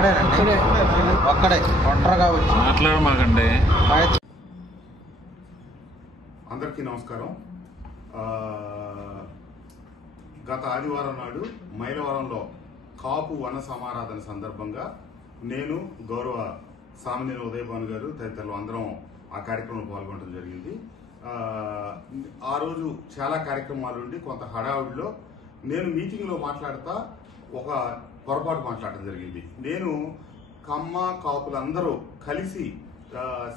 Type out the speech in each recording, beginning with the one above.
ఒక్కడే ఒంటరిగా వచ్చి మాట్లాడమాకండి. అందరికీ నమస్కారం. గత ఆదివారం నాడు మైలవరంలో కాపు వన సమారాధన సందర్భంగా నేను గౌరవ సామినేని ఉదయభాను గారు తదితరులు అందరం ఆ కార్యక్రమంలో పాల్గొనడం జరిగింది. ఆ రోజు చాలా కార్యక్రమాలు ఉండి కొంత హడావుడిలో నేను మీటింగ్లో మాట్లాడుతా ఒక పొరపాటు మాట్లాడటం జరిగింది. నేను కమ్మ కాపులందరూ కలిసి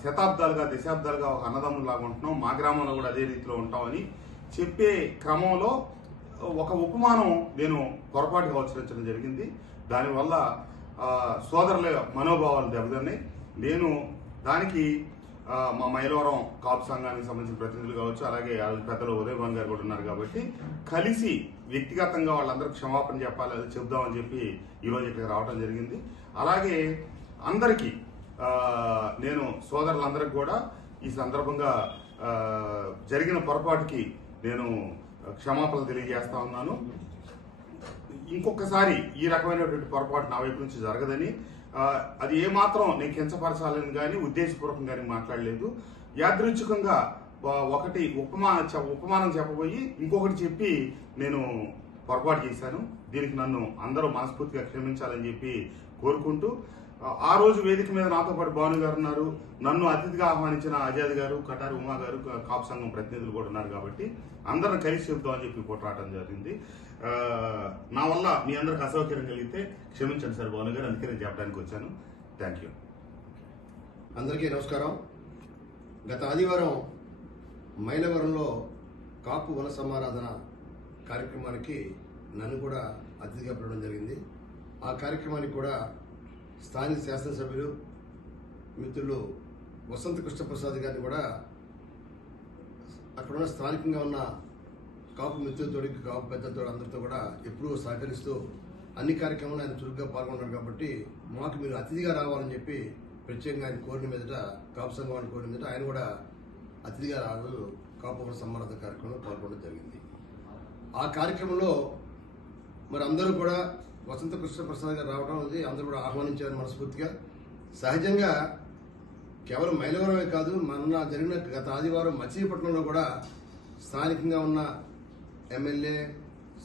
శతాబ్దాలుగా దశాబ్దాలుగా ఒక అన్నదమ్ములాగా ఉంటున్నాం, మా గ్రామంలో కూడా అదే రీతిలో ఉంటామని చెప్పే క్రమంలో ఒక ఉపమానం నేను పొరపాటుగా ఉచ్చరించడం జరిగింది. దానివల్ల సోదరుల మనోభావాలు దెబ్బతిన్నాయి. నేను దానికి మా మైలవరం కాపు సంఘానికి సంబంధించిన ప్రతినిధులు కావచ్చు, అలాగే పెద్దలు ఉదయభాన్ గారు కూడా ఉన్నారు కాబట్టి కలిసి వ్యక్తిగతంగా వాళ్ళందరూ క్షమాపణ చెప్పాలి, అది చెప్దామని చెప్పి ఈరోజు ఇక్కడికి రావడం జరిగింది. అలాగే అందరికీ నేను సోదరులందరికీ కూడా ఈ సందర్భంగా జరిగిన పొరపాటుకి నేను క్షమాపణలు తెలియజేస్తా ఉన్నాను. ఇంకొకసారి ఈ రకమైనటువంటి పొరపాటు నా వైపు నుంచి జరగదని, అది ఏమాత్రం నేను కించపరచాలని కానీ ఉద్దేశపూర్వకంగా మాట్లాడలేదు. యాదృచ్ఛికంగా ఒకటి ఉపమానం చెప్పబోయి ఇంకొకటి చెప్పి నేను పొరపాటు చేశాను. దీనికి నన్ను అందరూ మనస్ఫూర్తిగా క్షమించాలని చెప్పి కోరుకుంటూ, ఆ రోజు వేదిక మీద నాతో పాటు భాను గారు ఉన్నారు, నన్ను అతిథిగా ఆహ్వానించిన అజాద్ గారు, కటారి ఉమా గారు, కాపు సంఘం ప్రతినిధులు కూడా ఉన్నారు కాబట్టి అందరం కలిసి చెబుతామని చెప్పి పోటీ రావడం జరిగింది. నా వల్ల మీ అందరికి అసౌకర్యం కలిగితే క్షమించండి సార్ భాను గారు, అందుకే నేను చెప్పడానికి వచ్చాను. Thank you. అందరికీ నమస్కారం. గత ఆదివారం మైలవరంలో కాపు వన సమారాధన కార్యక్రమానికి నన్ను కూడా అతిథిగా పిలవడం జరిగింది. ఆ కార్యక్రమానికి కూడా స్థానిక శాసనసభ్యులు మిత్రులు వసంత కృష్ణప్రసాద్ గారిని కూడా అక్కడున్న స్థానికంగా ఉన్న కాపు మిత్రులతో, కాపు పెద్దలతో అందరితో కూడా ఎప్పుడూ సహకరిస్తూ అన్ని కార్యక్రమాలు ఆయన చురుగ్గా పాల్గొన్నారు కాబట్టి మాకు మీరు అతిథిగా రావాలని చెప్పి ప్రత్యేకంగా ఆయన కోరిన మీదట, కాపు సంఘం కోరిన మీదట ఆయన కూడా అతిథిగా రాజు కాపు వన సమారాధన కార్యక్రమంలో పాల్గొనడం జరిగింది. ఆ కార్యక్రమంలో మరి అందరూ కూడా వసంత కృష్ణప్రసాద్ గారు రావడం అనేది అందరూ కూడా ఆహ్వానించారు మనస్ఫూర్తిగా. సహజంగా కేవలం మైలవరమే కాదు, మొన్న జరిగిన గత ఆదివారం మచిలీపట్నంలో కూడా స్థానికంగా ఉన్న ఎమ్మెల్యే,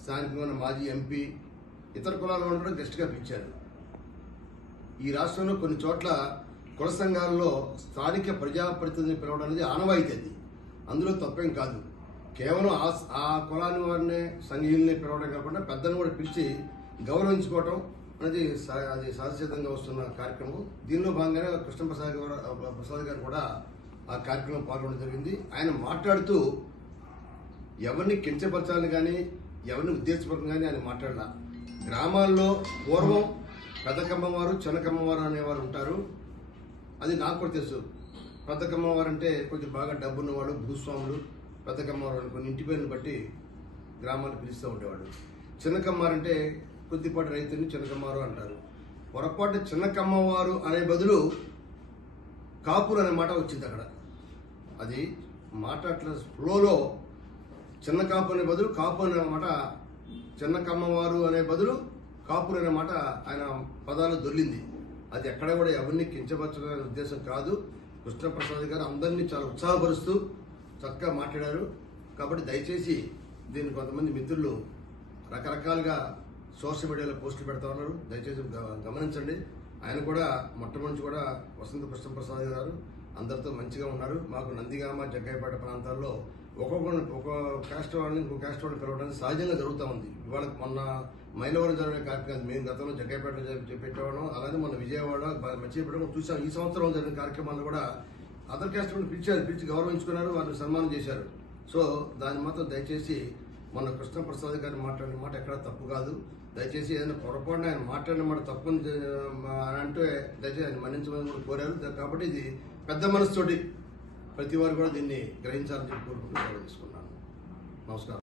స్థానికంగా ఉన్న మాజీ ఎంపీ, ఇతర కులాల వాళ్ళు కూడా గెస్ట్గా పిలిచారు. ఈ రాష్ట్రంలో కొన్ని చోట్ల కుల సంఘాల్లో స్థానిక ప్రజాప్రతినిధిని పిలవడం అనేది ఆనవాయితీ. అది అందులో తప్పేం కాదు. కేవలం ఆ కులాన్ని వారిని సంఘీయుల్ని పిలవడం కాకుండా పెద్దలను కూడా పిలిచి గౌరవించుకోవటం అనేది అది సహజసిద్ధంగా వస్తున్న కార్యక్రమం. దీనిలో భాగంగానే కృష్ణప్రసాద్ గారు కూడా ఆ కార్యక్రమం పాల్గొనడం జరిగింది. ఆయన మాట్లాడుతూ ఎవరిని కించపరచాలని కానీ ఎవరిని ఉద్దేశపూర్వకంగా కానీ ఆయన మాట్లాడాల. గ్రామాల్లో పూర్వం పెద్ద కమ్మవారు, చిన్న కమ్మవారు అనేవారు ఉంటారు. అది నాకు కూడా తెలుసు. పెద్ద కమ్మవారు అంటే కొంచెం బాగా డబ్బున్నవాడు, భూస్వాములు. పెద్ద కమ్మవారు కొన్ని ఇంటి పేరుని బట్టి గ్రామాలు పిలుస్తూ ఉండేవాడు. చిన్న కమ్మారంటే కొద్దిపాటి రైతుని చిన్న కమ్మవారు అంటారు. పొరపాటు చిన్న కమ్మవారు అనే బదులు కాపురు అనే మాట వచ్చింది అక్కడ. అది మాట అట్లా ఫ్లోలో చిన్న కాపు అనే బదులు కాపు అనే మాట, చిన్న కమ్మవారు అనే బదులు కాపురు అనే మాట ఆయన పదాలు దొర్లింది. అది ఎక్కడ కూడా ఎవరిని కించపరచడం ఉద్దేశం కాదు. కృష్ణప్రసాద్ గారు అందరినీ చాలా ఉత్సాహపరుస్తూ చక్కగా మాట్లాడారు. కాబట్టి దయచేసి దీన్ని కొంతమంది మిత్రులు రకరకాలుగా సోషల్ మీడియాలో పోస్టులు పెడతా ఉన్నారు, దయచేసి గమనించండి. ఆయన కూడా మొట్టమొదటి కూడా వసంత కృష్ణప్రసాద్ గారు అందరితో మంచిగా ఉన్నారు. మాకు నందిగామ, జగ్గయ్యపేట ప్రాంతాల్లో ఒక కాస్ట్ వాళ్ళని ఇంకో కాస్ట్ వాళ్ళని పిలవడానికి సహజంగా జరుగుతూ ఉంది. ఇవాళ మొన్న మైలవరం జరిగిన కార్యక్రమం మేము గతంలో జగ్గయ్యపేట పెట్టేవాళ్ళం, అలాగే మొన్న విజయవాడ, మర్చిపోవడం చూసాం. ఈ సంవత్సరం జరిగిన కార్యక్రమాల్లో కూడా అదర్ కాస్ట్ వాళ్ళని పిలిచి గౌరవించుకున్నారు, వారిని సన్మానం చేశారు. సో దాన్ని మాత్రం దయచేసి మొన్న కృష్ణప్రసాద్ గారిని మాట్లాడిన మాట ఎక్కడ తప్పు కాదు. దయచేసి ఏదైనా పొరపాటున ఆయన మాట్లాడిన మాట తప్పు అంటే దయచేసి ఆయన మన్నించమని కూడా కోరారు. కాబట్టి ఇది పెద్ద మనసుతోటి ప్రతి వారు కూడా దీన్ని గ్రహించాలని కోరుకుంటూ తీసుకున్నాను. నమస్కారం.